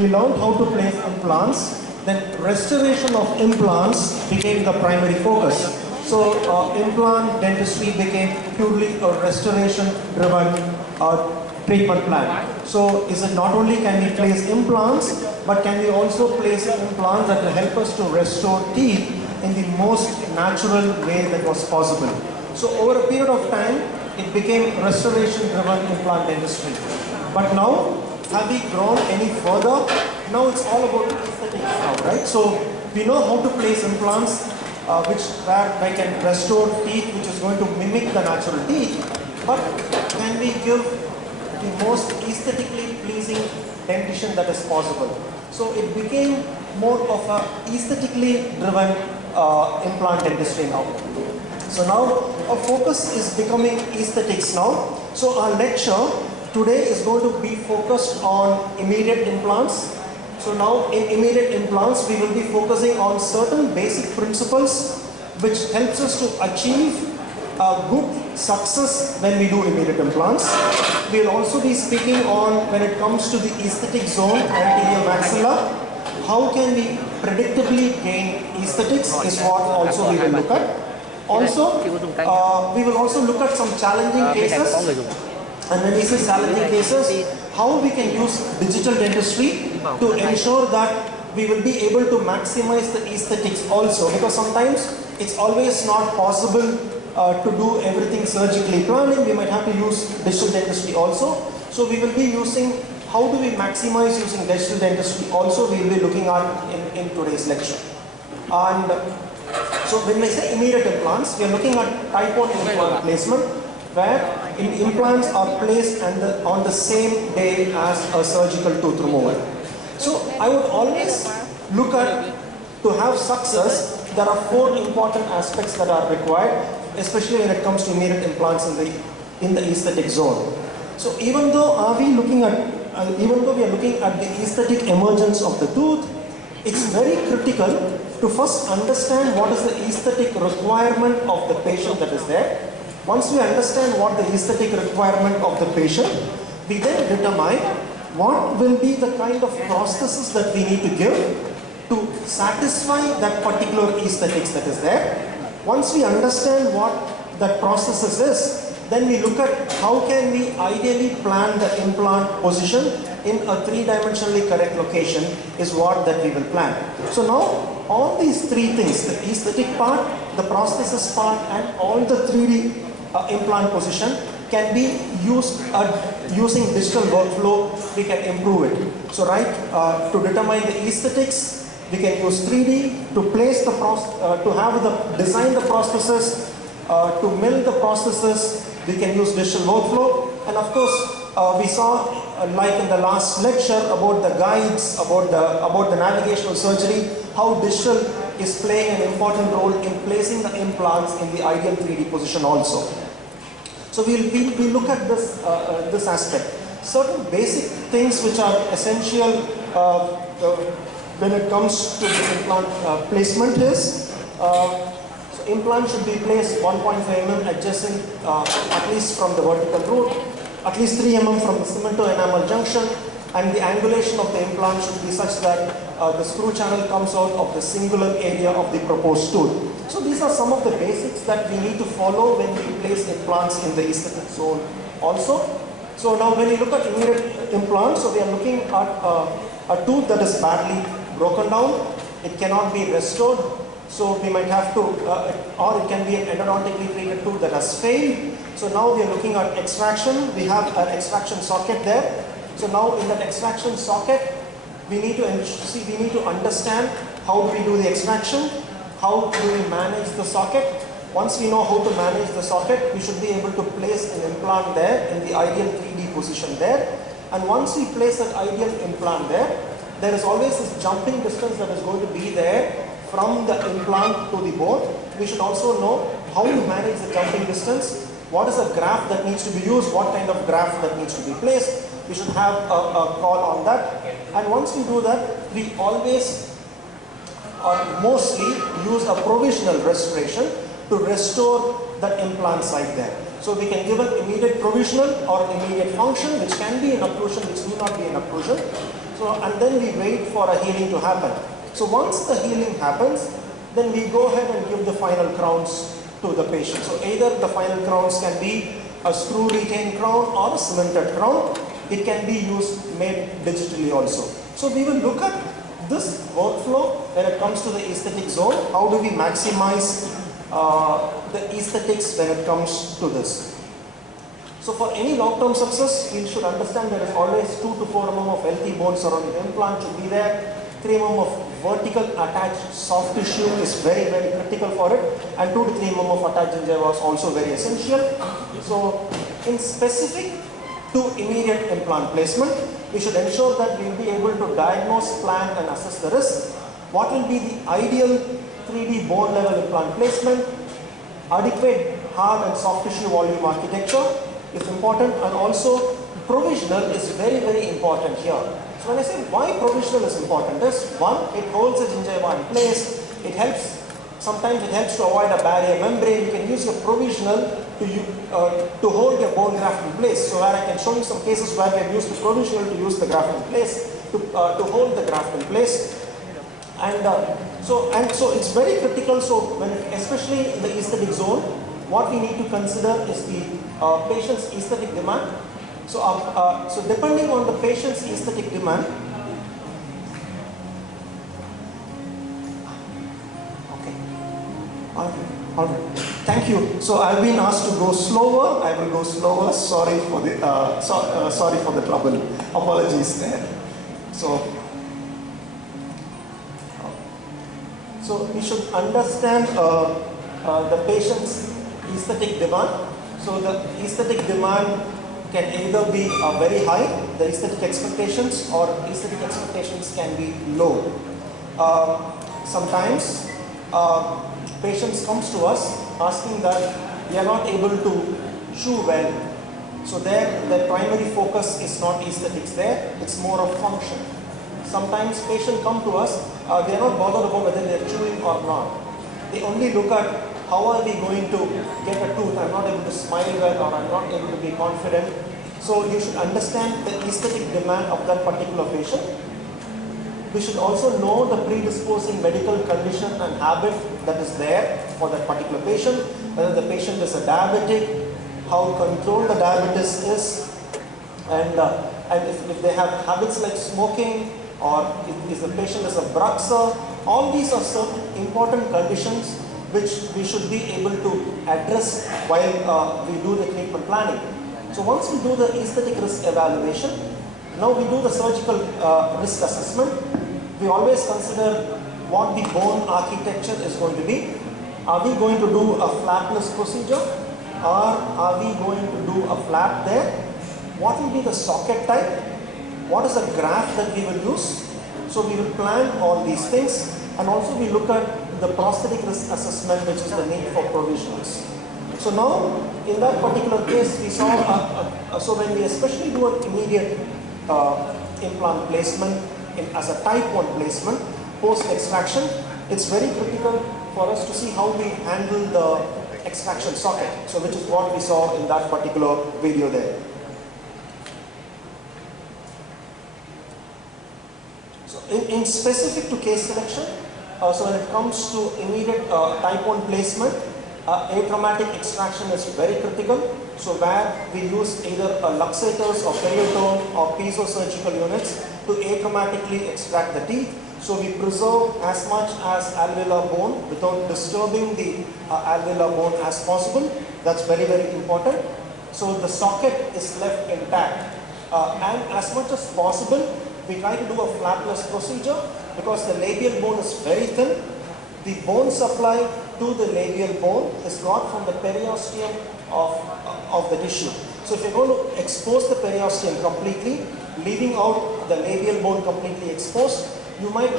we learned how to place implants, then restoration of implants became the primary focus. So implant dentistry became purely a restoration-driven treatment plan. So is it not only can we place implants, but can we also place implants that will help us to restore teeth in the most natural way that was possible. So over a period of time, it became restoration-driven implant dentistry. But now, have we grown any further? Now it's all about aesthetics now, right? So we know how to place implants, where they can restore teeth, which is going to mimic the natural teeth. But can we give the most aesthetically pleasing dentition that is possible? So it became more of a aesthetically driven implant dentistry now. So now our focus is becoming aesthetics now. So our lecture today is going to be focused on immediate implants. So now in immediate implants, we will be focusing on certain basic principles which helps us to achieve a good success when we do immediate implants. We will also be speaking on when it comes to the aesthetic zone, anterior maxilla. How can we predictably gain aesthetics is what also we will look at. Also, we will also look at some challenging cases. And when we say challenging cases, how we can use digital dentistry to ensure that we will be able to maximize the aesthetics also. Because sometimes it's always not possible to do everything surgically planning. We might have to use digital dentistry also. So we will be using, how do we maximize using digital dentistry also, we will be looking at in today's lecture. And so when we say immediate implants, we are looking at type 1 implant placement, where implants are placed on the same day as a surgical tooth removal. So I would always look at, to have success, there are 4 important aspects that are required, especially when it comes to immediate implants in the aesthetic zone. So even though we are looking at the aesthetic emergence of the tooth, it's very critical to first understand what is the aesthetic requirement of the patient that is there. Once we understand what the aesthetic requirement of the patient, we then determine what will be the kind of prosthesis that we need to give to satisfy that particular aesthetics that is there. Once we understand what that prosthesis is, then we look at how can we ideally plan the implant position in a 3-dimensionally correct location is what that we will plan. So now all these 3 things, the aesthetic part, the prosthesis part, and all the 3D implant position can be used using digital workflow. We can improve it. So to determine the aesthetics, we can use 3D to place the design the prosthesis, to mill the prosthesis. We can use digital workflow, and of course we saw like in the last lecture about the guides, about the navigational surgery, how digital is playing an important role in placing the implants in the ideal 3D position also. So we'll look at this aspect. Certain basic things which are essential when it comes to the implant placement is, so implant should be placed 1.5 mm adjacent at least from the vertical root, at least 3 mm from the cemento-enamel junction, and the angulation of the implant should be such that the screw channel comes out of the singular area of the proposed tooth. So these are some of the basics that we need to follow when we place implants in the aesthetic zone also. So now when you look at immediate implants, so we are looking at a tooth that is badly broken down. It cannot be restored. So we might have to, or it can be an endodontically treated tooth that has failed. So now we are looking at extraction. We have an extraction socket there. So now in that extraction socket, we need to understand how do we do the extraction, how do we manage the socket. Once we know how to manage the socket, we should be able to place an implant there in the ideal 3D position there. And once we place that ideal implant there is always this jumping distance that is going to be there from the implant to the bone. We should also know how to manage the jumping distance, what is the graft that needs to be used, what kind of graft that needs to be placed. We should have a call on that. And once we do that, we always or mostly use a provisional restoration to restore that implant site there. So we can give an immediate provisional or immediate function, which can be an occlusion, which need not be an occlusion. So, and then we wait for a healing to happen. So once the healing happens, then we go ahead and give the final crowns to the patient. So either the final crowns can be a screw retained crown or a cemented crown. It can be made digitally also. So we will look at this workflow when it comes to the aesthetic zone. How do we maximize the aesthetics when it comes to this? So for any long-term success, we should understand there is always 2 to 4 mm of healthy bone surrounding the implant should be there. 3 mm of vertical attached soft tissue is very, very critical for it, and 2 to 3 mm of attached gingiva is also very essential. So in specific to immediate implant placement, we should ensure that we will be able to diagnose, plan and assess the risk. What will be the ideal 3D bone level implant placement? Adequate hard and soft tissue volume architecture is important, and also provisional is very, very important here. So when I say why provisional is important is, one, it holds the gingiva in place. It helps, sometimes it helps to avoid a barrier membrane. You can use your provisional to hold your bone graft in place. So where I can show you some cases where we have used the provisional to use the graft in place, to hold the graft in place. And so it's very critical. So when, especially in the aesthetic zone, what we need to consider is the patient's aesthetic demand. So, so depending on the patient's aesthetic demand, okay, all right, thank you. So I've been asked to go slower. I will go slower. Sorry for the sorry for the trouble. Apologies there. So we should understand the patient's aesthetic demand. So the aesthetic demand can either be very high, the aesthetic expectations, or aesthetic expectations can be low. Sometimes patients comes to us asking that they are not able to chew well. So their primary focus is not aesthetics there, it's more of function. Sometimes patients come to us, they are not bothered about whether they are chewing or not. They only look at how are we going to get a tooth? I'm not able to smile well, or I'm not able to be confident. So you should understand the aesthetic demand of that particular patient. We should also know the predisposing medical condition and habit that is there for that particular patient. Whether the patient is a diabetic, how controlled the diabetes is, and if they have habits like smoking, or if the patient is a bruxer. All these are certain important conditions which we should be able to address while we do the treatment planning. So once we do the aesthetic risk evaluation, now we do the surgical risk assessment. We always consider what the bone architecture is going to be. Are we going to do a flapless procedure, or are we going to do a flap there? What will be the socket type? What is the graft that we will use? So we will plan all these things, and also we look at the prosthetic risk assessment, which is the need for provisionals. So now, in that particular case, we saw, so when we especially do an immediate implant placement as a type 1 placement, post-extraction, it's very critical for us to see how we handle the extraction socket, so which is what we saw in that particular video there. So in specific to case selection, so when it comes to immediate type 1 placement, atraumatic extraction is very critical. So where we use either luxators or periodontal or piezo surgical units to atraumatically extract the teeth. So we preserve as much as alveolar bone without disturbing the alveolar bone as possible. That's very, very important. So the socket is left intact. And as much as possible, we try to do a flapless procedure because the labial bone is very thin. The bone supply to the labial bone is got from the periosteum of the tissue. So if you're going to expose the periosteum completely, leaving out the labial bone completely exposed, you might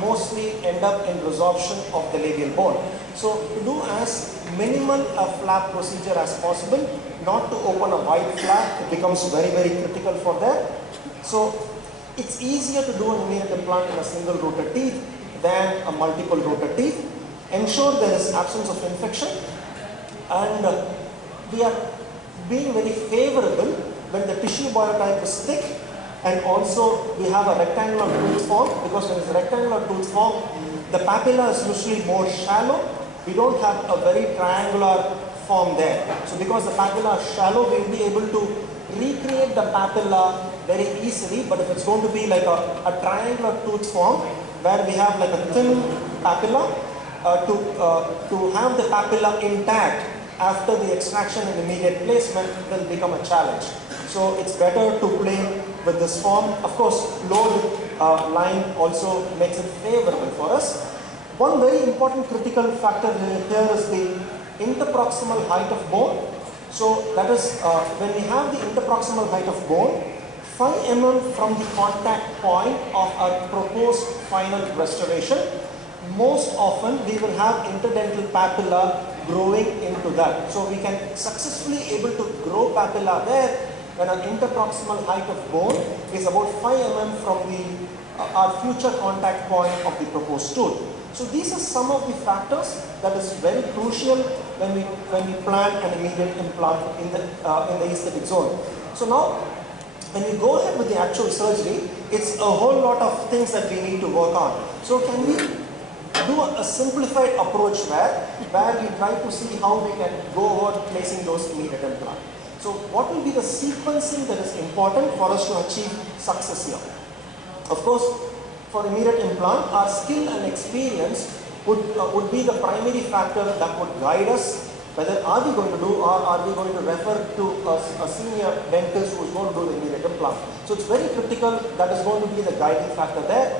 mostly end up in resorption of the labial bone. So to do as minimal a flap procedure as possible, not to open a wide flap, it becomes very, very critical for that. So it's easier to do an immediate implant in a single rotor teeth than a multiple rotor teeth. Ensure there is absence of infection, and we are being very favorable when the tissue biotype is thick And also we have a rectangular tooth form, because when it's a rectangular tooth form, the papilla is usually more shallow. We don't have a very triangular form there. So because the papilla is shallow, we'll be able to recreate the papilla very easily. But if it's going to be like a triangular tooth form, where we have like a thin papilla, to have the papilla intact after the extraction and immediate placement will become a challenge. So it's better to play with this form. Of course, low line also makes it favorable for us. One very important critical factor here is the interproximal height of bone. So that is, when we have the interproximal height of bone, 5 mm from the contact point of our proposed final restoration, most often we will have interdental papilla growing into that. So we can successfully able to grow papilla there when our interproximal height of bone is about 5 mm from the our future contact point of the proposed tooth. So these are some of the factors that is very crucial when we plan an immediate implant in the aesthetic zone. So now, when we go ahead with the actual surgery, it's a whole lot of things that we need to work on. So can we do a simplified approach where we try to see how we can go about placing those immediate implants? So what will be the sequencing that is important for us to achieve success here? Of course, for immediate implant, our skill and experience would be the primary factor that would guide us. Whether are we going to do, or are we going to refer to a senior dentist who is going to do the immediate implant? So it's very critical. That is going to be the guiding factor there.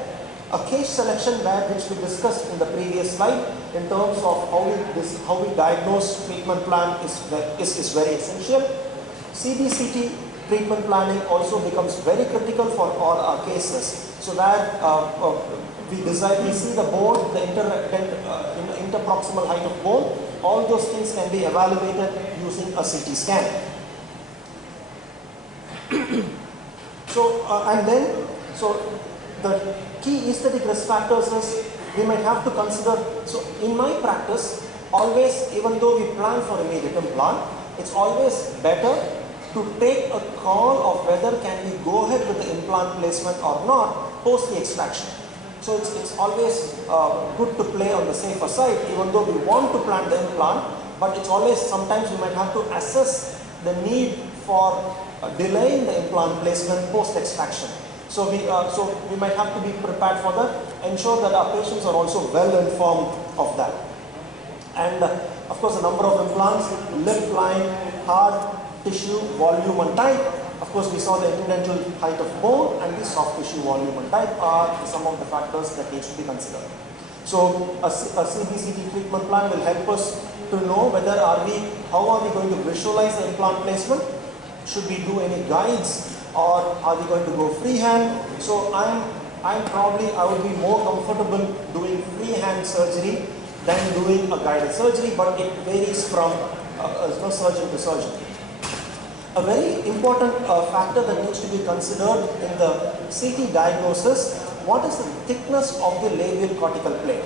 A case selection which we discussed in the previous slide in terms of how we diagnose treatment plan is very essential. CBCT treatment planning also becomes very critical for all our cases. So that we see the bone, the interproximal height of bone, all those things can be evaluated using a CT scan. So the key aesthetic risk factors is we might have to consider. So in my practice, always, even though we plan for immediate implant, it's always better to take a call of whether can we go ahead with the implant placement or not post the extraction. So it's always good to play on the safer side, even though we want to plan the implant, but it's always, sometimes we might have to assess the need for delaying the implant placement post extraction. So we might have to be prepared for that, ensure that our patients are also well informed of that. And of course, the number of implants, lip line, hard tissue, volume and type. Of course, we saw the interdental height of bone and the soft tissue volume and type are some of the factors that need to be considered. So a CBCT treatment plan will help us to know whether how are we going to visualize the implant placement? Should we do any guides, or are we going to go freehand? So I would be more comfortable doing freehand surgery than doing a guided surgery, but it varies from surgeon to surgeon. A very important factor that needs to be considered in the CT diagnosis, what is the thickness of the labial cortical plate?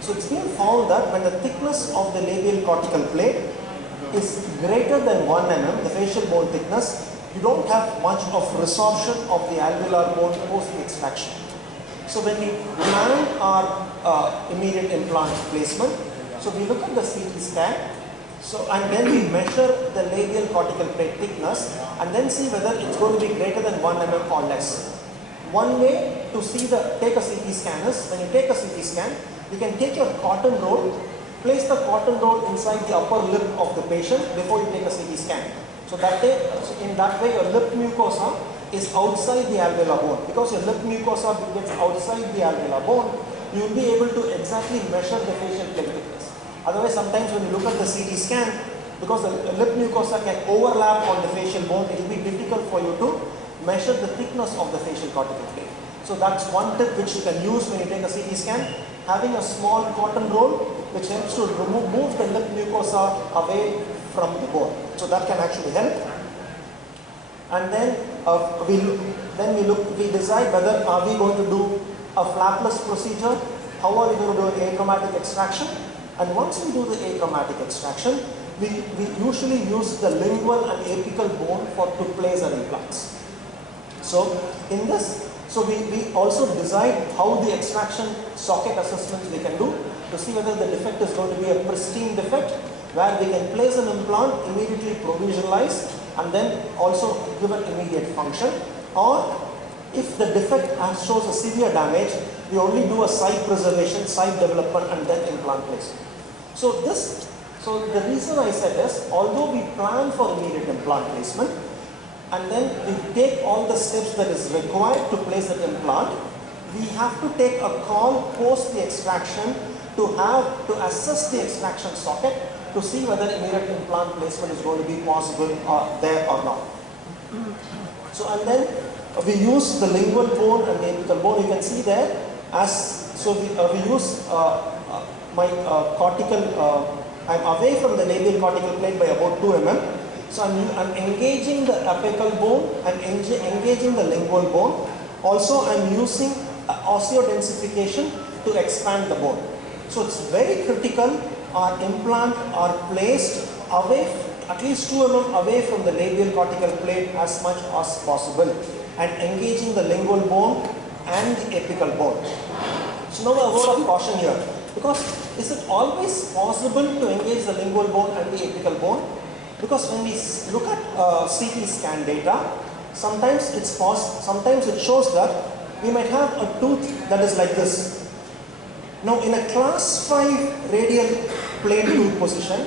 So it's been found that when the thickness of the labial cortical plate is greater than 1 mm, the facial bone thickness, you don't have much of resorption of the alveolar bone post the extraction. So when we plan our immediate implant placement, so we look at the CT scan, and then we measure the labial cortical plate thickness and then see whether it's going to be greater than 1 mm or less. One way to take a CT scan is, when you take a CT scan, you can take your cotton roll, place the cotton roll inside the upper lip of the patient before you take a CT scan. So in that way, your lip mucosa is outside the alveolar bone. Because your lip mucosa gets outside the alveolar bone, you will be able to exactly measure the facial plate thickness. Otherwise, sometimes when you look at the CT scan, because the lip mucosa can overlap on the facial bone, it will be difficult for you to measure the thickness of the facial cortical plate. So that's one tip which you can use when you take a CT scan. Having a small cotton roll which helps to move the lip mucosa away from the bone. So that can actually help. And then we decide whether are we going to do a flapless procedure, how are we going to do an achromatic extraction. And once we do the achromatic extraction, we usually use the lingual and apical bone to place our implants. So in this, so we also decide how the extraction socket assessments we can do to see whether the defect is going to be a pristine defect where we can place an implant, immediately provisionalize and then also give an immediate function, or if the defect shows a severe damage, we only do a site preservation, site development and then implant placement. So the reason I said is, although we plan for immediate implant placement and then we take all the steps that is required to place that implant, we have to take a call post the extraction to assess the extraction socket to see whether immediate implant placement is going to be possible there or not. So and then we use the lingual bone and the apical bone. You can see there we use my cortical. I'm away from the labial cortical plate by about 2 mm. So I'm engaging the apical bone. I'm engaging the lingual bone. Also, I'm using osseodensification to expand the bone. So it's very critical. Our implant are placed away, at least 2 mm away from the labial cortical plate as much as possible, and engaging the lingual bone and the apical bone. So now a word of caution here, because is it always possible to engage the lingual bone and the apical bone? Because when we look at CT scan data, sometimes sometimes it shows that we might have a tooth that is like this. Now in a class 5 radial plane tooth position,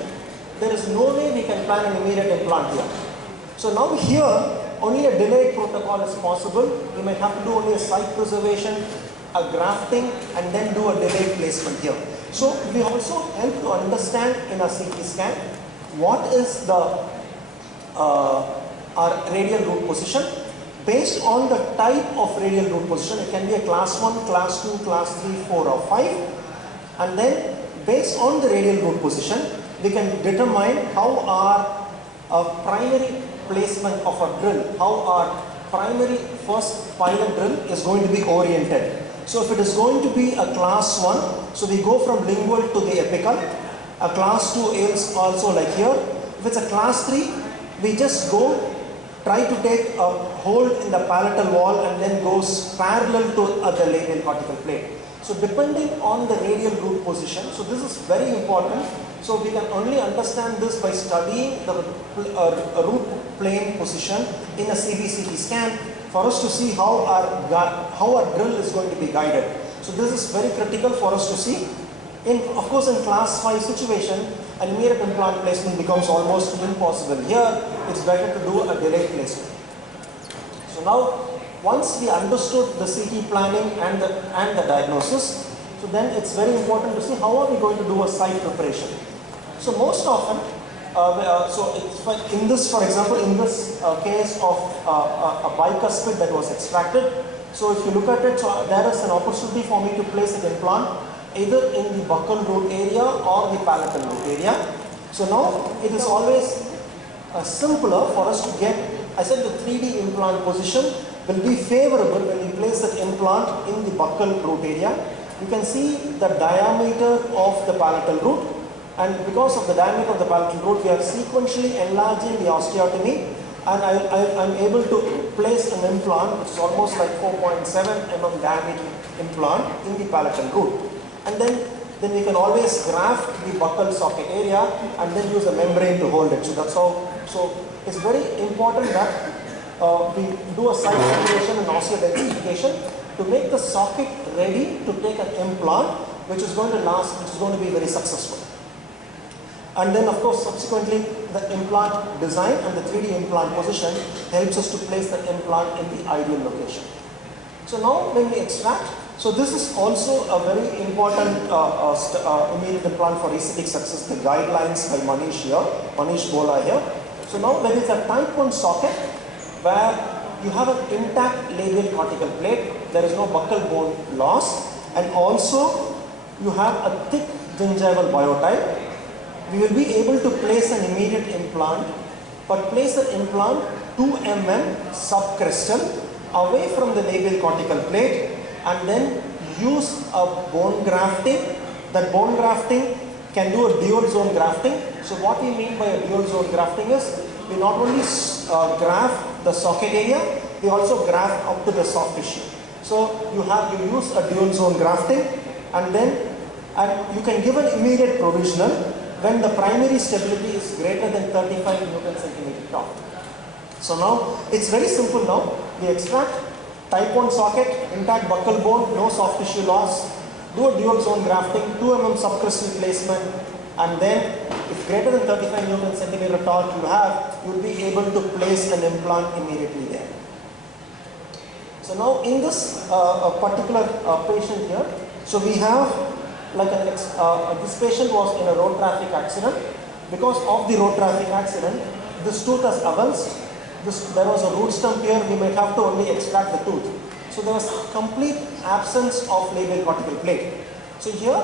there is no way we can plan an immediate implant here. So now here, only a delayed protocol is possible. We might have to do only a site preservation, a grafting, and then do a delayed placement here. So we also help to understand in a CT scan what is the our radial root position. Based on the type of radial root position, it can be a class 1, class 2, class 3, 4 or 5. And then based on the radial root position, we can determine how our primary placement of a drill, how our primary first pilot drill is going to be oriented. So if it is going to be a class 1, so we go from lingual to the apical. A class 2 is also like here. If it's a class 3, we just try to take a hold in the palatal wall and then goes parallel to the labial cortical plate. So depending on the radial root position, so this is very important. So we can only understand this by studying the root plane position in a CBCT scan for us to see how our drill is going to be guided. So this is very critical for us to see. Of course, in class 5 situation, an immediate implant placement becomes almost impossible. Here, it's better to do a delayed placement. So now, once we understood the CT planning and the diagnosis, so then it's very important to see how are we going to do a site preparation. So most often, in this case of a bicuspid that was extracted, so if you look at it, so there is an opportunity for me to place an implant either in the buccal root area or the palatal root area. So now it is always simpler for us to get, I said the 3D implant position will be favorable when we place that implant in the buccal root area. You can see the diameter of the palatal root, and because of the diameter of the palatal root, we are sequentially enlarging the osteotomy, and I'm able to place an implant which is almost like 4.7 mm diameter implant in the palatal root. And then we can always graft the buccal socket area and then use a membrane to hold it. So that's how. So it's very important that we do a site preparation and osseodensification to make the socket ready to take an implant which is going to last, which is going to be very successful. And then of course subsequently the implant design and the 3D implant position helps us to place the implant in the ideal location. So now when we extract, so this is also a very important immediate implant for aesthetic success, the guidelines by Manish Bola here. So now there is a type 1 socket where you have an intact labial cortical plate, there is no buccal bone loss, and also you have a thick gingival biotype. We will be able to place an immediate implant, but place the implant 2 mm subcrestal away from the labial cortical plate, and then use a bone grafting. That bone grafting can do a dual zone grafting. So what we mean by a dual zone grafting is we not only graft the socket area, we also graft up to the soft tissue. So you use a dual zone grafting, and you can give an immediate provisional when the primary stability is greater than 35 Newton centimeter torque. So now it's very simple now. We extract type 1 socket, intact buccal bone, no soft tissue loss, do a dual zone grafting, 2 mm subcrystal placement, and then if greater than 35 Newton centimeter torque you'll be able to place an implant immediately there. So now in this particular patient here, so we have like this patient was in a road traffic accident. Because of the road traffic accident, this tooth has avulsed. There was a root stump here, we might have to only extract the tooth. So there was complete absence of labial cortical plate. So here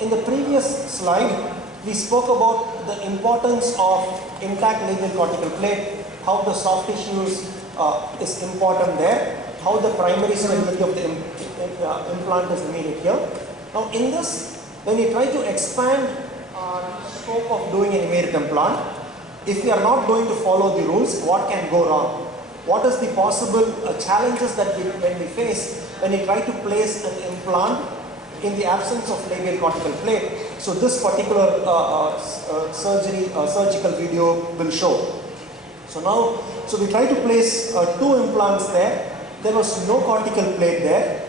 in the previous slide, we spoke about the importance of intact labial cortical plate, how the soft tissues is important there, how the primary stability of the implant is needed here. Now in this, when we try to expand our scope of doing an immediate implant, if we are not going to follow the rules, what can go wrong? What is the possible challenges that when we face when we try to place an implant in the absence of labial cortical plate? So this particular surgical video will show. So now, we try to place 2 implants there. There was no cortical plate there.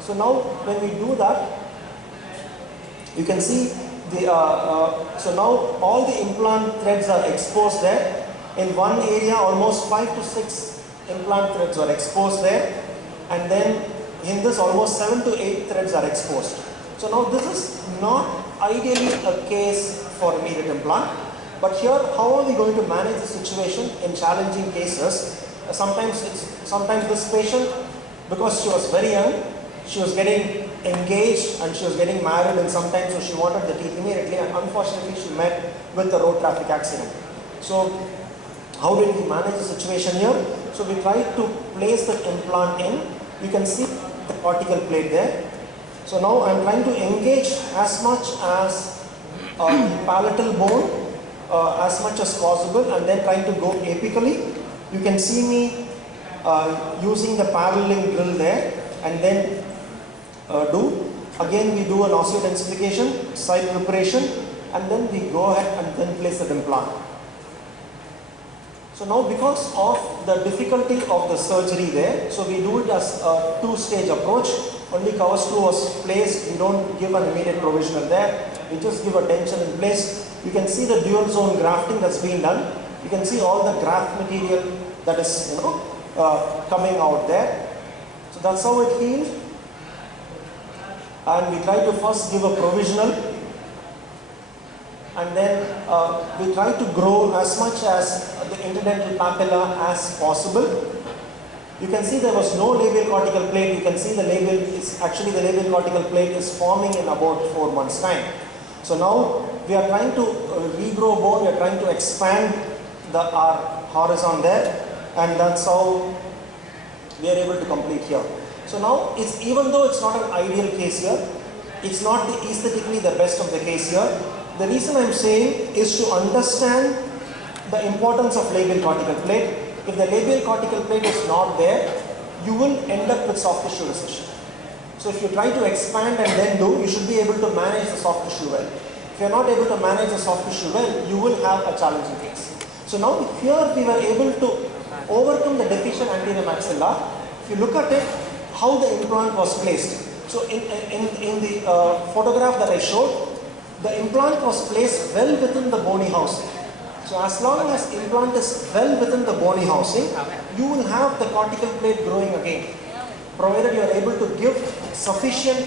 So now when we do that, you can see so now all the implant threads are exposed there. In one area, almost 5 to 6 implant threads are exposed there, and then in this almost 7 to 8 threads are exposed. So now this is not ideally a case for immediate implant, but here how are we going to manage the situation in challenging cases? Sometimes this patient, because she was very young, she was getting engaged and she was getting married, and sometimes so she wanted the teeth immediately, and unfortunately she met with the road traffic accident. So how did we manage the situation here? So we tried to place the implant in. You can see the cortical plate there. So now I am trying to engage as much as the palatal bone as much as possible, and then trying to go apically. You can see me using the paralleling drill there, and then we do an osteodensification, side preparation, and then we go ahead and then place the implant. So now because of the difficulty of the surgery there, so we do it as a 2-stage approach. Only cover screw was placed, we don't give an immediate provisional there, we just give a tension in place. You can see the dual zone grafting that's been done. You can see all the graft material that is coming out there. So that's how it healed. And we try to first give a provisional, and then we try to grow as much as the interdental papilla as possible. You can see there was no labial cortical plate. You can see the labial cortical plate is forming in about 4 months' time. So now we are trying to regrow bone, we are trying to expand our horizon there, and that's how we are able to complete here. So now, even though it's not an ideal case here, it's not aesthetically the best of the case here. The reason I'm saying is to understand the importance of labial cortical plate. If the labial cortical plate is not there, you will end up with soft tissue recession. So if you try to expand and then you should be able to manage the soft tissue well. If you are not able to manage the soft tissue well, you will have a challenging case. So now here we were able to overcome the deficient anterior maxilla. If you look at it, how the implant was placed. So in the photograph that I showed, the implant was placed well within the bony housing. So as long as implant is well within the bony housing, you will have the cortical plate growing again, provided you are able to give sufficient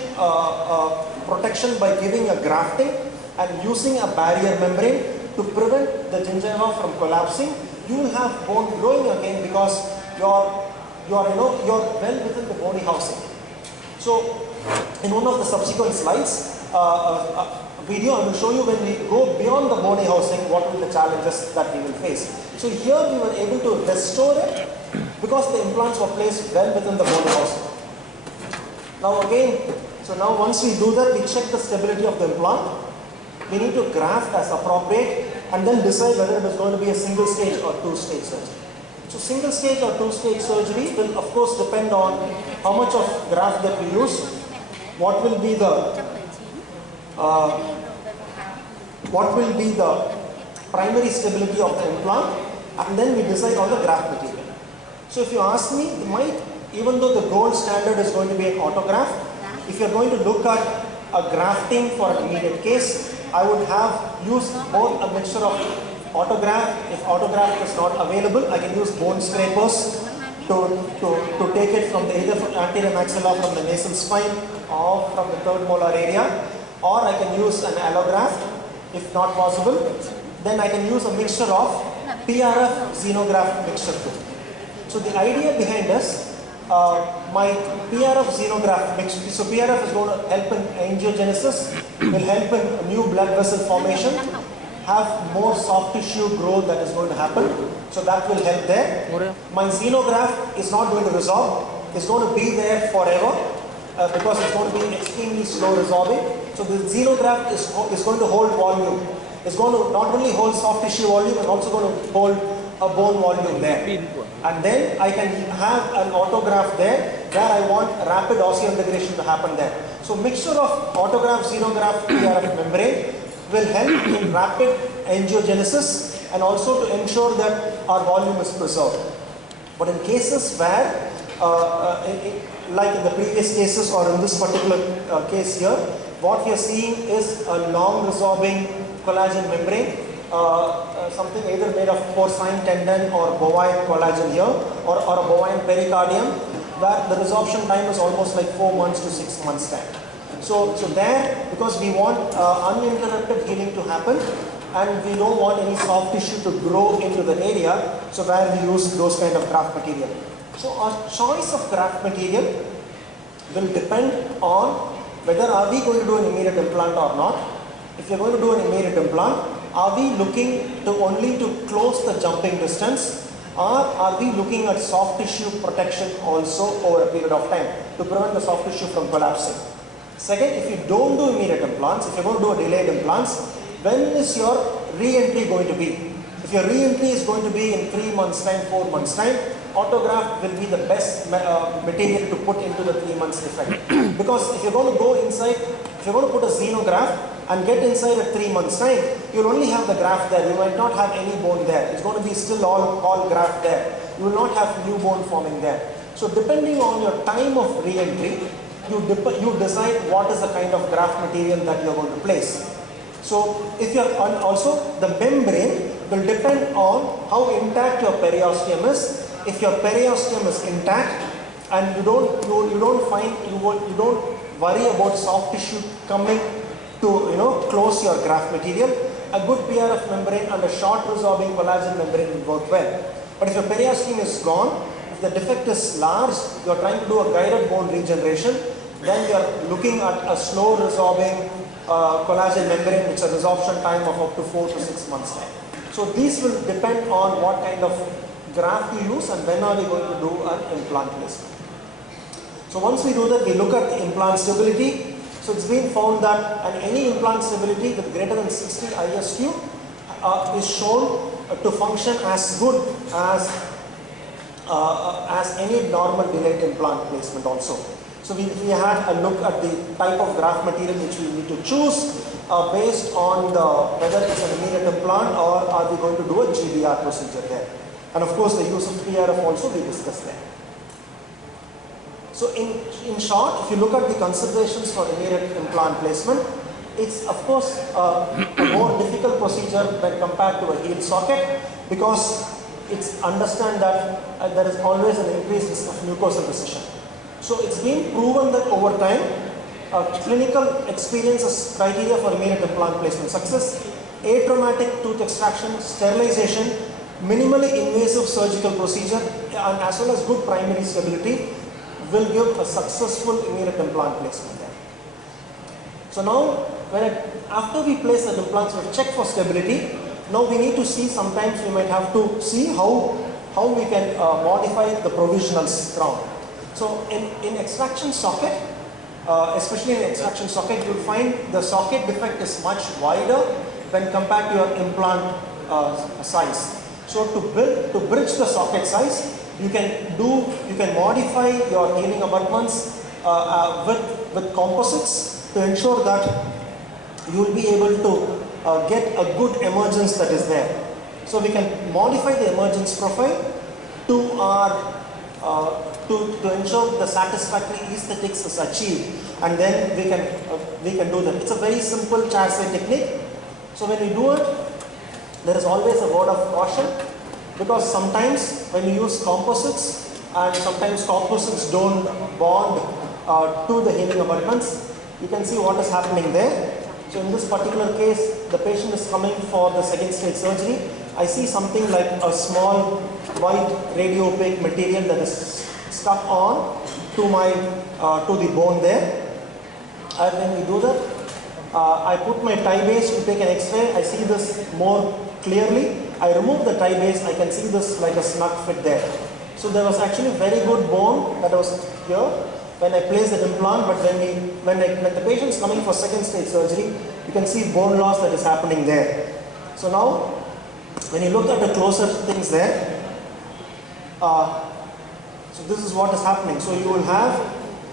protection by giving a grafting and using a barrier membrane to prevent the gingiva from collapsing. You will have bone growing again because you're well within the bony housing. So in one of the subsequent slides, video, I will show you when we go beyond the bony housing, what will the challenges that we will face. So here we were able to restore it because the implants were placed well within the bony housing. Now again, so now once we do that, we check the stability of the implant. We need to graft as appropriate and then decide whether it is going to be a single stage or 2-stage surgery. So single stage or two stage surgery will of course depend on how much of graft that we use, what will be the primary stability of the implant, and then we decide on the graft material. So if you ask me, even though the gold standard is going to be an autograft, if you're going to look at a grafting for an immediate case, I would have used both a mixture of autograft. If autograft is not available, I can use bone scrapers to take it from either from anterior maxilla, from the nasal spine, or from the third molar area, or I can use an allograft if not possible. Then I can use a mixture of PRF xenograft mixture too. So the idea behind this, my PRF xenograft mixture, so PRF is going to help in angiogenesis, will help in new blood vessel formation, have more soft tissue growth that is going to happen, so that will help there. My xenograft is not going to resorb, it's going to be there forever because it's going to be extremely slow resorbing. So the xenograft is going to hold volume. It's going to not only hold soft tissue volume, it's also going to hold a bone volume there. And then I can have an autograft there where I want rapid osseointegration to happen there. So mixture of autograft, xenograft, PRF membrane will help in rapid angiogenesis and also to ensure that our volume is preserved. But in cases where, like in the previous cases or in this particular case here, what we are seeing is a long resorbing collagen membrane, something either made of porcine tendon or bovine collagen here, or a bovine pericardium, where the resorption time is almost like 4 months to 6 months time. So there, because we want uninterrupted healing to happen, and we don't want any soft tissue to grow into the area, so where we use those kind of graft material. So our choice of graft material will depend on whether are we going to do an immediate implant or not. If you're going to do an immediate implant, are we looking to only to close the jumping distance, or are we looking at soft tissue protection also over a period of time to prevent the soft tissue from collapsing? Second, if you don't do immediate implants, if you're going to do a delayed implants, when is your re-entry going to be? If your re-entry is going to be in 3 months time, 4 months time, autograft will be the best material to put into the 3 months defect. Because if you're going to go inside, if you're going to put a xenograft and get inside at 3 months time, you'll only have the graft there. You might not have any bone there. It's going to be still all graft there. You will not have new bone forming there. So depending on your time of re-entry, you decide what is the kind of graft material that you're going to place. So if you're also, the membrane will depend on how intact your periosteum is. If your periosteum is intact and you don't worry about soft tissue coming to close your graft material, a good PRF membrane and a short resorbing collagen membrane will work well. But if your periosteum is gone, if the defect is large, you are trying to do a guided bone regeneration, then you are looking at a slow resorbing collagen membrane, which is a resorption time of up to 4 to 6 months time. So these will depend on what kind of graft you use and when are we going to do an implant placement. So once we do that, we look at the implant stability. So it's been found that any implant stability with greater than 60 ISQ is shown to function as good as any normal delayed implant placement also. So we had a look at the type of graft material which we need to choose based on whether it's an immediate implant or are we going to do a GBR procedure there. And of course the use of PRF also we discussed there. So in short, if you look at the considerations for immediate implant placement, it's of course a more difficult procedure when compared to a healed socket, because it's understand that there is always an increased risk of mucosal recession. So it's been proven that over time, clinical experiences criteria for immediate implant placement success, atraumatic tooth extraction, sterilization, minimally invasive surgical procedure, and as well as good primary stability will give a successful immediate implant placement there. So now, after we place the implants, we check for stability. Now we need to see, sometimes we might have to see how we can modify the provisional crown. So in extraction socket, especially in extraction socket, you'll find the socket defect is much wider when compared to your implant size. So to bridge the socket size, you can modify your healing abutments with composites to ensure that you will be able to get a good emergence that is there. So we can modify the emergence profile to our to ensure the satisfactory aesthetics is achieved, and then we can do that. It's a very simple chairside technique. So when we do it, there is always a word of caution, because sometimes when you use composites, and sometimes composites don't bond to the healing abutments, you can see what is happening there. So in this particular case, the patient is coming for the second stage surgery. I see something like a small white radio opaque material that is stuck on to to the bone there. And when we do that, I put my tie base to take an X-ray. I see this more clearly. I remove the tie base. I can see this like a snug fit there. So there was actually very good bone that was here when I placed the implant. But when the patient is coming for second stage surgery, you can see bone loss that is happening there. So now, when you look at the closer things there, so this is what is happening. So you will have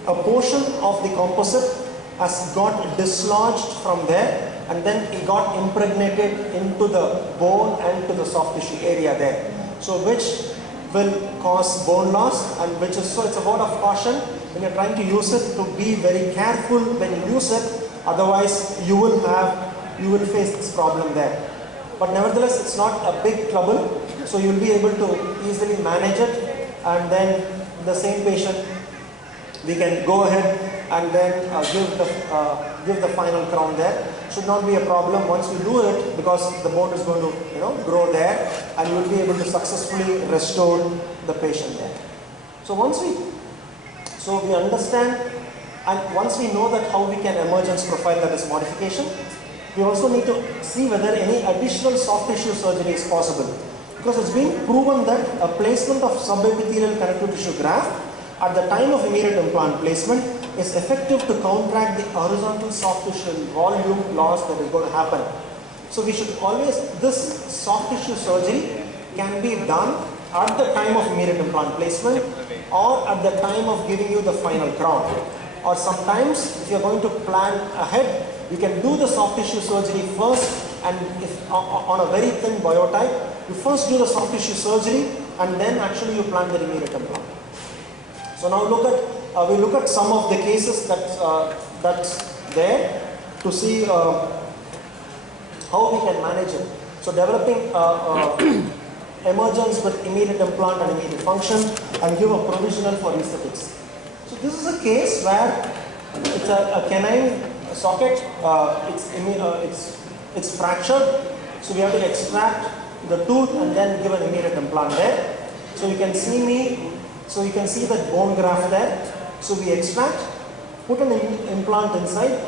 a portion of the composite has got dislodged from there, and then it got impregnated into the bone and to the soft tissue area there. So which will cause bone loss, and which is, so it's a word of caution when you're trying to use it, to be very careful when you use it. Otherwise, you will face this problem there. But nevertheless, it's not a big trouble, so you'll be able to easily manage it. And then the same patient, we can go ahead and then give the final crown there. Should not be a problem once we do it, because the bone is going to grow there, and you will be able to successfully restore the patient there. So we understand, and once we know that how we can emergence profile that is modification, we also need to see whether any additional soft tissue surgery is possible. Because it's been proven that a placement of subepithelial connective tissue graft at the time of immediate implant placement is effective to counteract the horizontal soft tissue volume loss that is going to happen. So we should always, this soft tissue surgery can be done at the time of immediate implant placement, or at the time of giving you the final crown. Or sometimes, if you are going to plan ahead, you can do the soft tissue surgery first, and if on a very thin biotype, you first do the soft tissue surgery, and then actually you plan the immediate implant. So now we look at some of the cases that's there to see how we can manage it. So developing emergence with immediate implant and immediate function, and give a provisional for aesthetics. So this is a case where it's a canine socket, it's fractured, so we have to extract the tooth and then give an immediate implant there. So you can see that bone graft there. So we extract, put an implant inside.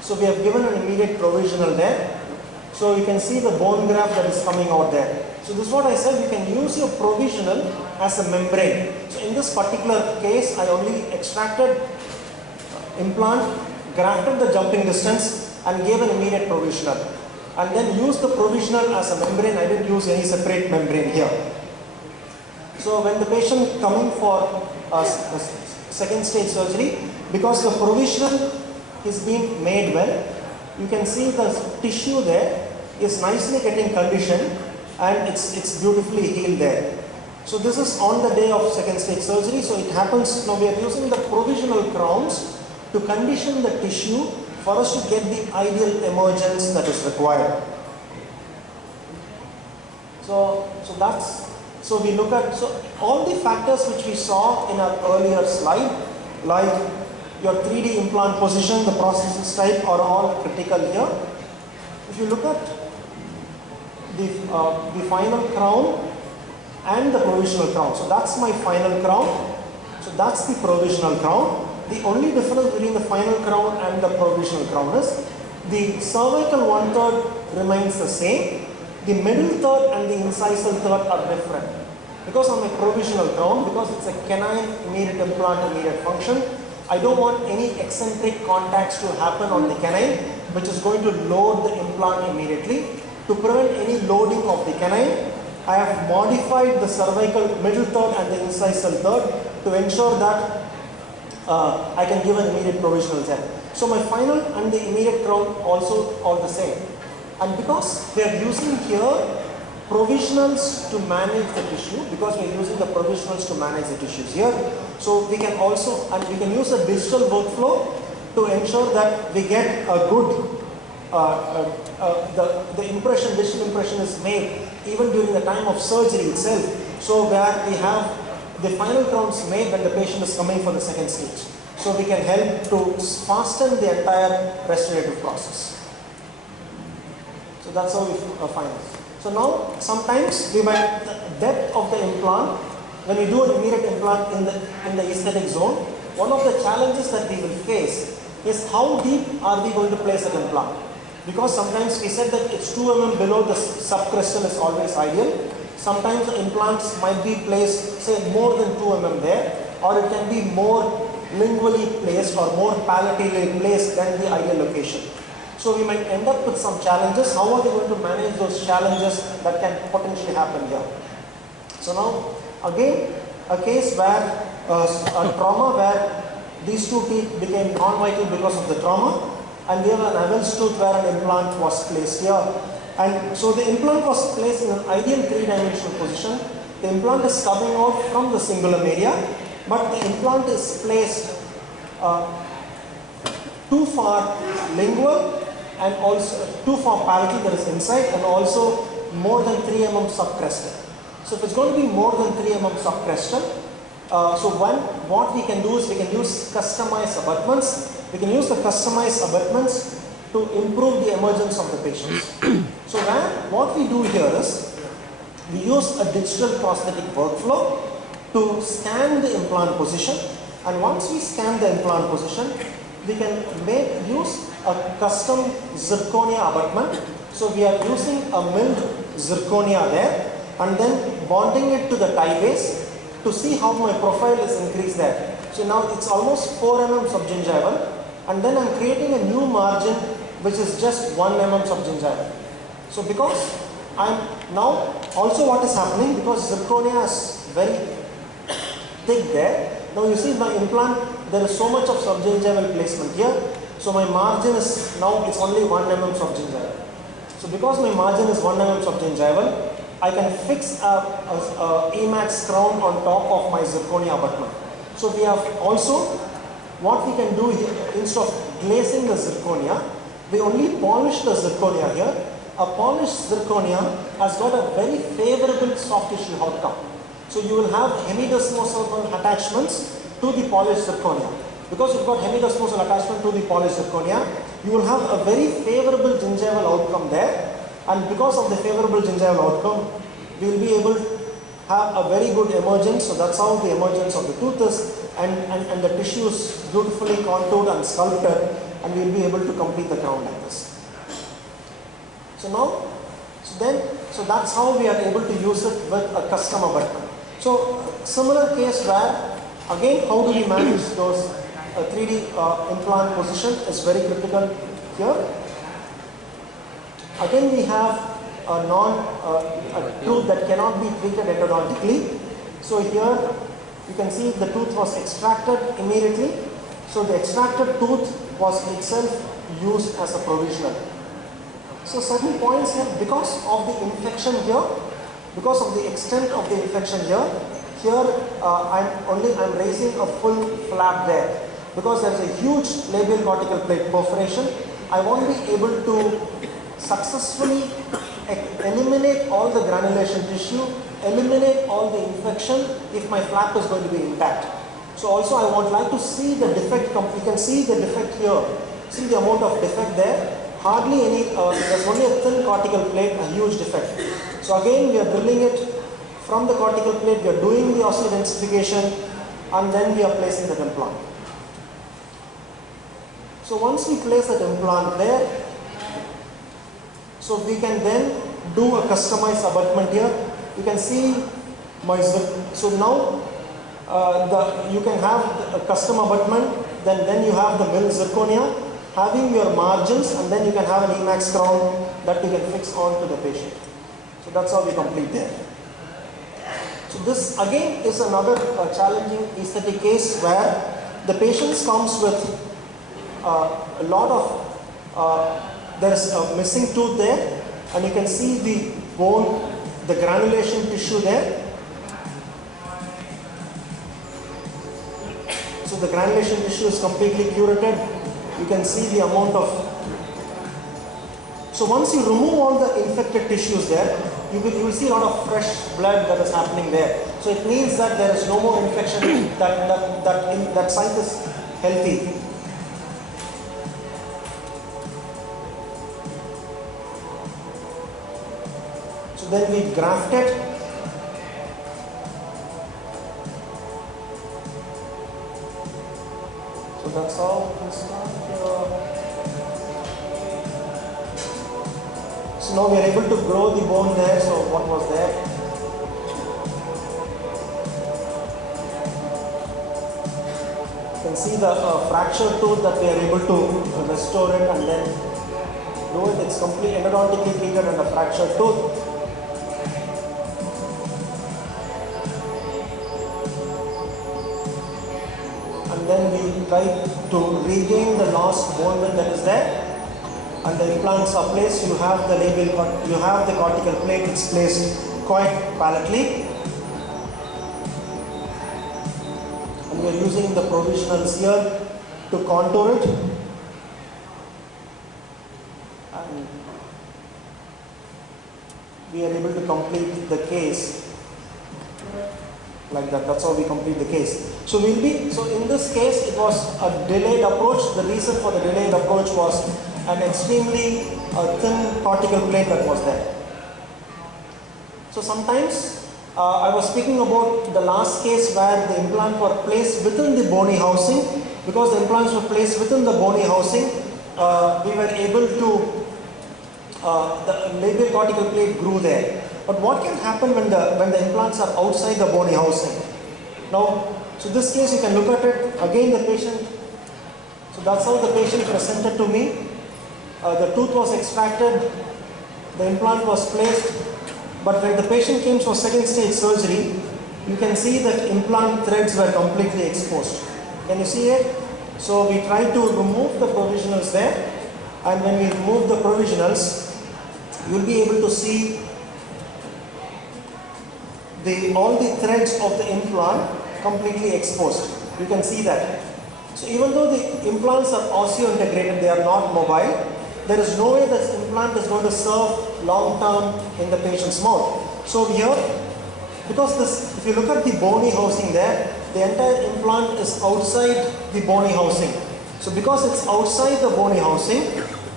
So we have given an immediate provisional there. So you can see the bone graft that is coming out there. So this is what I said, you can use your provisional as a membrane. So in this particular case, I only extracted implant, grafted the jumping distance, and gave an immediate provisional. And then used the provisional as a membrane. I didn't use any separate membrane here. So when the patient coming for second stage surgery, because the provisional is being made well, you can see the tissue there is nicely getting conditioned, and it's beautifully healed there. So this is on the day of second stage surgery. So it happens, now we are using the provisional crowns to condition the tissue for us to get the ideal emergence that is required. So we look at, so all the factors which we saw in our earlier slide, like your 3D implant position, the prosthesis type, are all critical here. If you look at the final crown and the provisional crown, so that's my final crown, so that's the provisional crown. The only difference between the final crown and the provisional crown is the cervical 1/3 remains the same, the middle third and the incisal third are different. Because on my provisional crown, because it's a canine immediate implant, immediate function, I don't want any eccentric contacts to happen on the canine, which is going to load the implant immediately. To prevent any loading of the canine, I have modified the cervical middle third and the incisal third to ensure that I can give an immediate provisional gel. So my final and the immediate crown also all the same. And because we are using here provisionals to manage the tissue, because we are using the provisionals to manage the tissues here, so we can also, and we can use a digital workflow to ensure that we get a good, the impression, digital impression is made even during the time of surgery itself. So where we have the final crowns made when the patient is coming for the second stage. So we can help to fasten the entire restorative process. So that's how we find it. So now sometimes we might, the depth of the implant, when we do an immediate implant in the aesthetic zone, one of the challenges that we will face is how deep are we going to place an implant. Because sometimes we said that it's 2 mm below the subcrestal is always ideal. Sometimes the implants might be placed, say, more than 2 mm there, or it can be more lingually placed or more palatally placed than the ideal location. So we might end up with some challenges. How are we going to manage those challenges that can potentially happen here? So now, again, a case where a trauma where these two teeth became non-vital because of the trauma, and we have an Abel's tooth where an implant was placed here. And so the implant was placed in an ideal 3-dimensional position. The implant is coming out from the cingulum area, but the implant is placed too far lingual and also too far palatal, that is inside, and also more than 3 mm subcrestal. So if it's going to be more than 3 mm subcrestal, so what we can do is we can use customized abutments. We can use the customized abutments to improve the emergence of the patients. So what we do here is we use a digital prosthetic workflow to scan the implant position, and once we scan the implant position, we can use a custom zirconia abutment. So we are using a milled zirconia there and then bonding it to the tie base to see how my profile is increased there. So now it's almost 4 mm subgingival, and then I'm creating a new margin which is just 1 mm subgingival. So because I'm now also what is happening, because zirconia is very thick there, now you see my implant, there is so much of subgingival placement here. So my margin is now, it's only 1 mm subgingival. So because my margin is 1 mm subgingival, I can fix a Emax crown on top of my zirconia abutment. So we have also, what we can do here, instead of glazing the zirconia, we only polish the zirconia here. A polished zirconia has got a very favorable soft tissue outcome. So you will have hemidesmosal attachments to the polished zirconia. Because you've got hemidesmosal attachment to the polished zirconia, you will have a very favorable gingival outcome there. And because of the favorable gingival outcome, we will be able to have a very good emergence. So that's how the emergence of the tooth is, and the tissue is beautifully contoured and sculpted, and we will be able to complete the crown like this. So now, so that's how we are able to use it with a custom abutment. So similar case where, again, how do we manage those 3D implant position is very critical here. Again, we have a tooth that cannot be treated endodontically. So here you can see the tooth was extracted immediately. So the extracted tooth was itself used as a provisional. So certain points here, because of the infection here, because of the extent of the infection here, I'm raising a full flap there. Because there is a huge labial cortical plate perforation, I won't be able to successfully eliminate all the granulation tissue, eliminate all the infection if my flap is going to be intact. So also I would like to see the defect, you can see the defect here, see the amount of defect there, hardly any, there's only a thin cortical plate, a huge defect. So again we are drilling it from the cortical plate, we are doing the osseodensification, and then we are placing the implant. So once we place that implant there, so we can then do a customized abutment here. You can see my so now you can have a custom abutment, then you have the mill zirconia, having your margins, and then you can have an Emax crown that you can fix on to the patient. So that's how we complete there. So this again is another challenging aesthetic case where the patient comes with a lot of, there is a missing tooth there, and you can see the bone, the granulation tissue there. So the granulation tissue is completely curated. You can see the amount of. So once you remove all the infected tissues there, you will see a lot of fresh blood that is happening there. So it means that there is no more infection, that site is healthy. So then we graft it. So that's how it's not. So now we are able to grow the bone there. So what was there? You can see the fractured tooth that we are able to restore it and then do it. It's completely endodontically treated and a fractured tooth. And then we try to regain the lost bone that is there. And the implants are placed. You have the labial, you have the cortical plate. It's placed quite palatally. And we are using the provisionals here to contour it. And we are able to complete the case like that. That's how we complete the case. So we'll be, so in this case it was a delayed approach. The reason for the delayed approach was an extremely thin cortical plate that was there. So sometimes I was speaking about the last case where the implants were placed within the bony housing. Because the implants were placed within the bony housing, we were able to, the labial cortical plate grew there. But what can happen when the implants are outside the bony housing? Now, so this case you can look at it, again the patient, so that's how the patient presented to me. The tooth was extracted, the implant was placed, but when the patient came for second stage surgery, you can see that implant threads were completely exposed. Can you see it? So we tried to remove the provisionals there, and when we remove the provisionals, you'll be able to see all the threads of the implant completely exposed. You can see that. So even though the implants are osseointegrated, they are not mobile, there is no way that implant is going to serve long term in the patient's mouth. So here, because this, if you look at the bony housing there, the entire implant is outside the bony housing. So because it's outside the bony housing,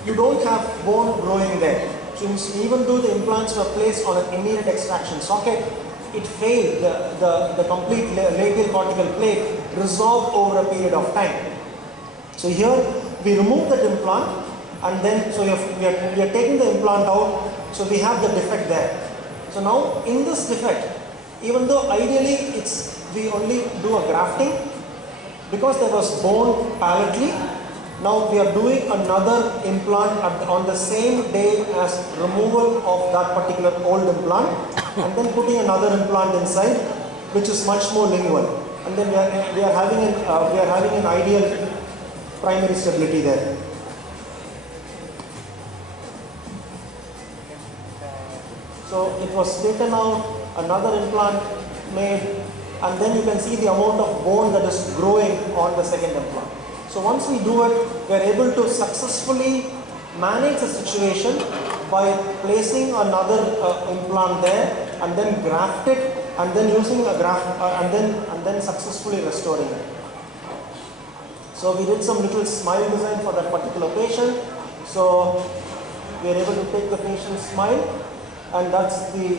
you don't have bone growing there. So even though the implants were placed on an immediate extraction socket, it failed. The complete labial cortical plate resolved over a period of time. So here we remove that implant, and then so we are taking the implant out. So we have the defect there. So now in this defect, even though ideally we only do a grafting, because there was bone palatally, now we are doing another implant on the same day as removal of that particular old implant, and then putting another implant inside, which is much more lingual. And then we are having an ideal primary stability there. So it was taken out, another implant made, and then you can see the amount of bone that is growing on the second implant. So once we do it, we are able to successfully manage the situation by placing another implant there, and then graft it, and then using a graft, and then successfully restoring it. So we did some little smile design for that particular patient. So we are able to take the patient's smile, and that's the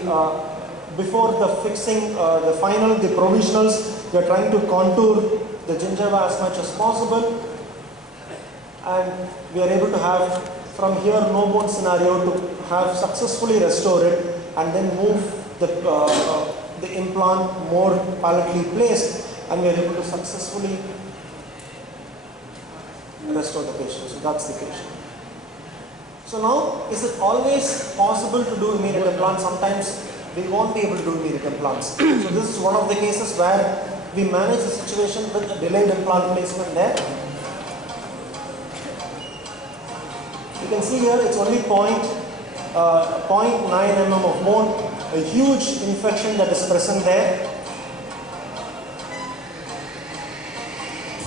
before the fixing, the provisionals. We are trying to contour the gingiva as much as possible, and we are able to have from here no bone scenario to have successfully restored it, and then move the implant more palatally placed, and we are able to successfully restore the patient. So that's the patient. So now, is it always possible to do immediate implant? Sometimes we won't be able to do immediate implants. So this is one of the cases where we manage the situation with a delayed implant placement there. You can see here it's only 0.9 mm of bone, a huge infection that is present there.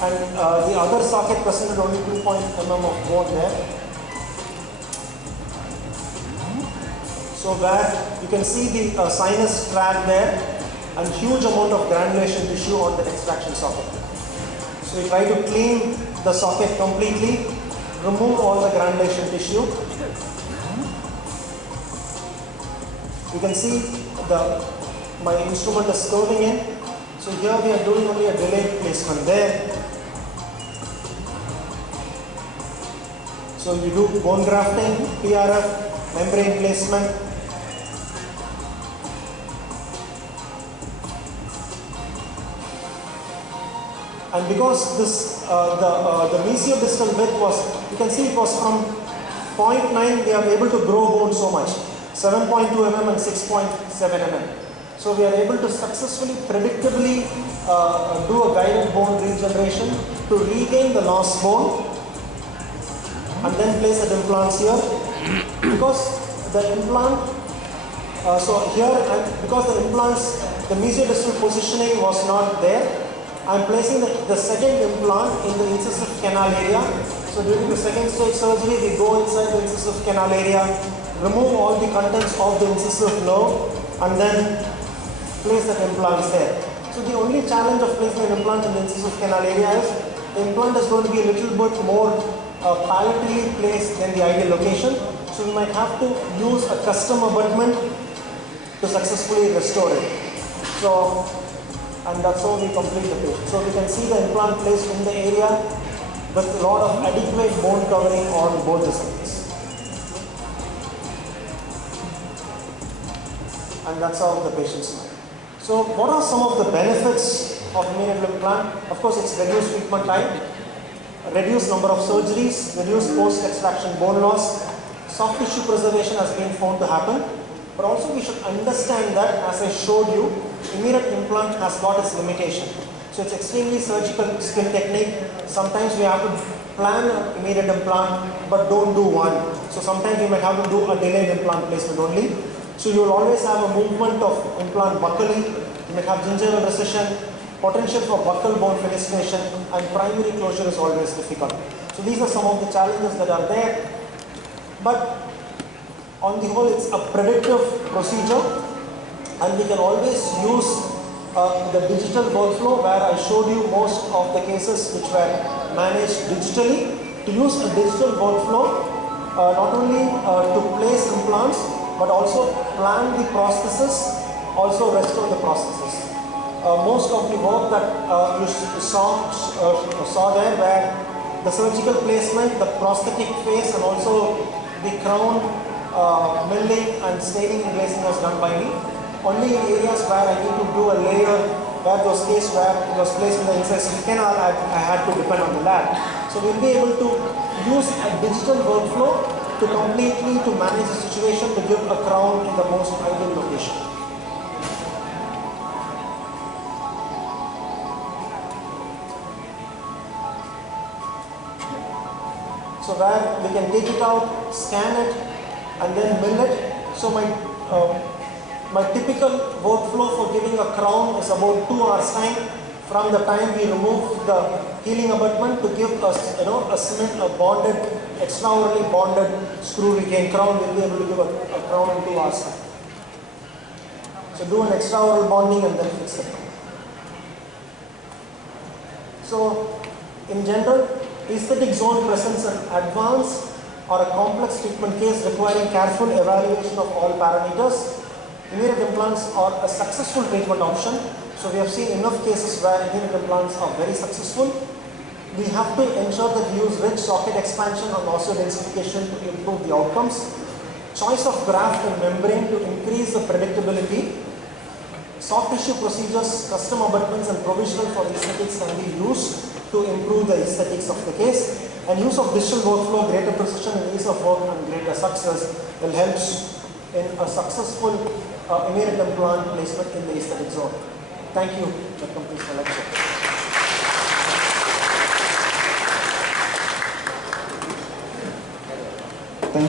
And the other socket presented only 2 mm of bone there. So where you can see the sinus tract there and huge amount of granulation tissue on the extraction socket. So we try to clean the socket completely, remove all the granulation tissue. You can see my instrument is curving in. So here we are doing only a delayed placement there. So you do bone grafting, PRF, membrane placement. And because this, the mesiodistal width was, you can see it was from 0.9, we are able to grow bone so much, 7.2 mm and 6.7 mm. So we are able to successfully, predictably do a guided bone regeneration to regain the lost bone and then place the implants here. Because the implant, so here, and because the implants, the mesiodistal positioning was not there, I am placing the second implant in the incisive canal area. So during the second stage surgery, we go inside the incisive canal area, remove all the contents of the incisive nerve, and then place the implants there. So the only challenge of placing an implant in the incisive canal area is the implant is going to be a little bit more palatally placed than the ideal location. So we might have to use a custom abutment to successfully restore it. So, and that's how we complete the patient. So we can see the implant placed in the area with a lot of adequate bone covering on both the sides. And that's how the patient's smile. So what are some of the benefits of immediate implant? Of course, it's reduced treatment time, reduced number of surgeries, reduced post-extraction bone loss, soft tissue preservation has been found to happen. But also we should understand that, as I showed you, immediate implant has got its limitation. So it's extremely surgical skill technique. Sometimes we have to plan an immediate implant but don't do one. So sometimes we might have to do a delayed implant placement only. So you will always have a movement of implant buccally. You might have gingival recession, potential for buccal bone fenestration, and primary closure is always difficult. So these are some of the challenges that are there. But on the whole, it's a predictive procedure, and we can always use the digital workflow where I showed you most of the cases which were managed digitally. To use a digital workflow, not only to place implants, but also plan the prosthesis, also restore the prosthesis. Most of the work that you saw there, where the surgical placement, the prosthetic face, and also the crown milling and staining and glazing was done by me. Only in areas where I need to do a layer, where those cases where it was placed in the incisive canal, I had to depend on the lab. So we'll be able to use a digital workflow to completely to manage the situation, to give a crown in the most ideal location. So where we can take it out, scan it, and then mill it. So my typical workflow for giving a crown is about 2 hours time from the time we remove the healing abutment to give us, a cement, a bonded, extraordinarily bonded screw regain crown. We'll be able to give a crown in 2 hours time. So do an extraoral bonding and then fix the crown. So in general, aesthetic zone presents an advanced or a complex treatment case requiring careful evaluation of all parameters. Immediate implants are a successful treatment option. So we have seen enough cases where immediate implants are very successful. We have to ensure that we use rich socket expansion and osteodensification to improve the outcomes. Choice of graft and membrane to increase the predictability. Soft tissue procedures, custom abutments, and provisional for aesthetics can be used to improve the aesthetics of the case. And use of digital workflow, greater precision and ease of work, and greater success will help in a successful immediate implant placement in the aesthetic zone. Thank you. That completes my lecture.